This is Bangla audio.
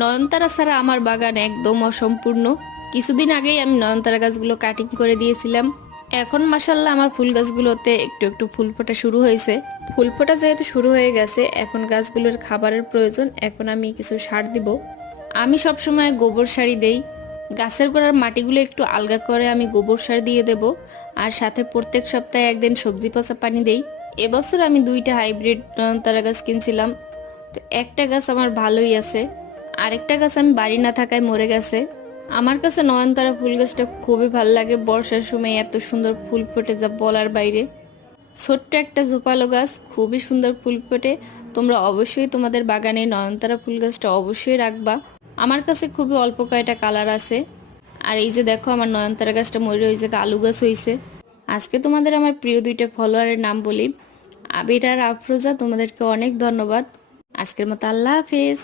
নয়নতারা ছাড়া আমার বাগান একদম অসম্পূর্ণ। কিছুদিন আগেই আমি নয়নতারা গাছগুলো কাটিং করে দিয়েছিলাম। এখন মাসাল্লাহ আমার ফুল গাছগুলোতে একটু একটু ফুল ফোটা শুরু হয়েছে। ফুল ফোটা যেহেতু শুরু হয়ে গেছে, এখন গাছগুলোর খাবারের প্রয়োজন, এখন আমি কিছু সার দিব। আমি সবসময় গোবর সারই দেই। গাছের গোড়ার মাটিগুলো একটু আলগা করে আমি গোবর সার দিয়ে দেব। আর সাথে প্রত্যেক সপ্তাহে একদিন সবজি পচা পানি দেই। এবছর আমি দুইটা হাইব্রিড নয়নতারা গাছ কিনছিলাম। তো একটা গাছ আমার ভালোই আছে। আরেকটা গাছ আমি বাড়ি না থাকায় মরে গেছে। আমার কাছে নয়নতারা ফুল গাছটা খুবই ভালো লাগে। বর্ষার সময় এত সুন্দর ফুল ফোটে যা বলার বাইরে। ছোট্ট একটা ঝোপালো গাছ, খুবই সুন্দর ফুল ফোটে। তোমরা অবশ্যই তোমাদের বাগানে নয়নতারা ফুল গাছটা অবশ্যই রাখবা। আমার কাছে খুবই অল্প কয়টা কালার আছে। আর এই যে দেখো, আমার নয়নতারা গাছটা মরে যে আলু গাছ হয়েছে আজকে তোমাদের আমার প্রিয় দুইটা ফলোয়ারের নাম বলি। আবির আর আফরোজা, তোমাদেরকে অনেক ধন্যবাদ। আজকের মতো আল্লাহ হাফেজ।